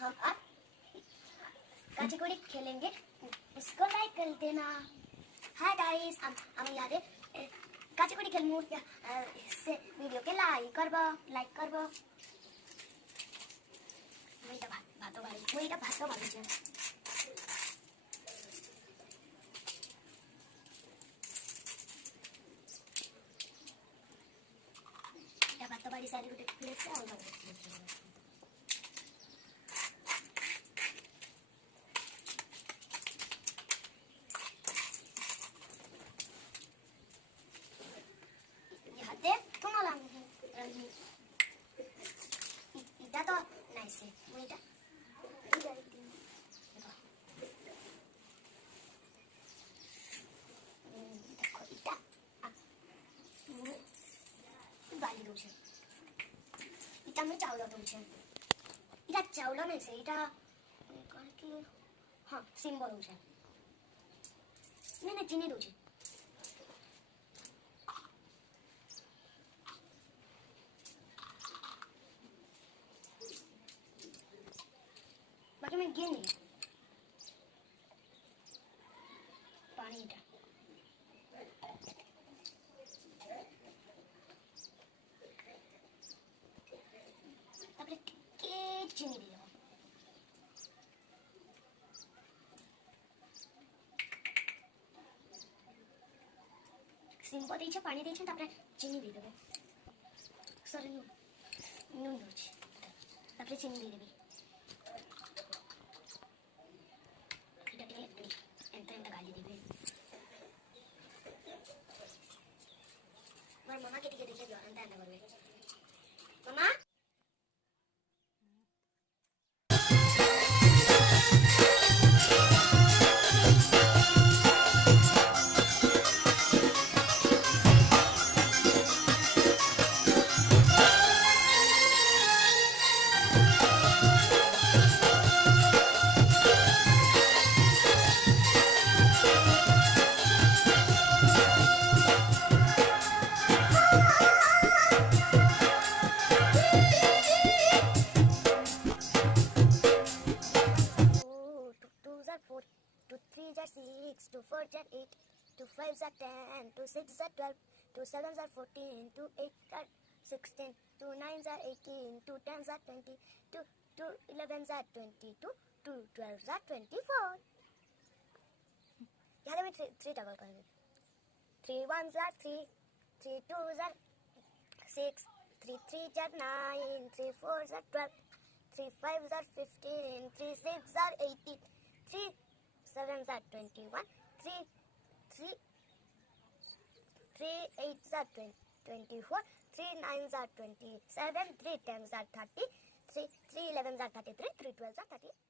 हम अब काचीकुड़ी खेलेंगे, इसको लाइक कर देना। हाय गाइस, हम यादे काचीकुड़ी खेलमु इससे वीडियो के लाइक करबो। मुइटा भातो भाली छे। या भातो भाली सारी गुटे प्लेट से और इटा तो नाइस है मुइटा देखो इटा बाली दो छे इटा में चावल दो छे इटा चावल नहीं से इटा कौन की हां सिंबल छे नहीं चीनी दो छे बाकी में गिर नहीं पानी इटा तापरे के चीनी दी देबो सिंपल देछे पानी देछे तापरे चीनी दी देबो सॉरी नुन दोछ तापरे चीनी दी देबी मामा के दिखे देखिए अंत अंत करबे मामा 2 3s are 6, 2 4s are 8, 2 5s are 10, 2 6s are 12, 2 7s are 14, 2 8s are 16, 2 9s are 18, 2 10s are 20, 2 11s are 22, 2 12s are 24. यहाँ में 3 टगल करेंगे 3 1s are 3, 3 2s are 6, 3 3s are 9, 3 4s are 12, 3 5s are 15, 3 6s are 18, 3 7s are 21, 3 8s are 24, 3 9s are 27, 3 10s are 30, 3 11s are 33, 3 12s are 30.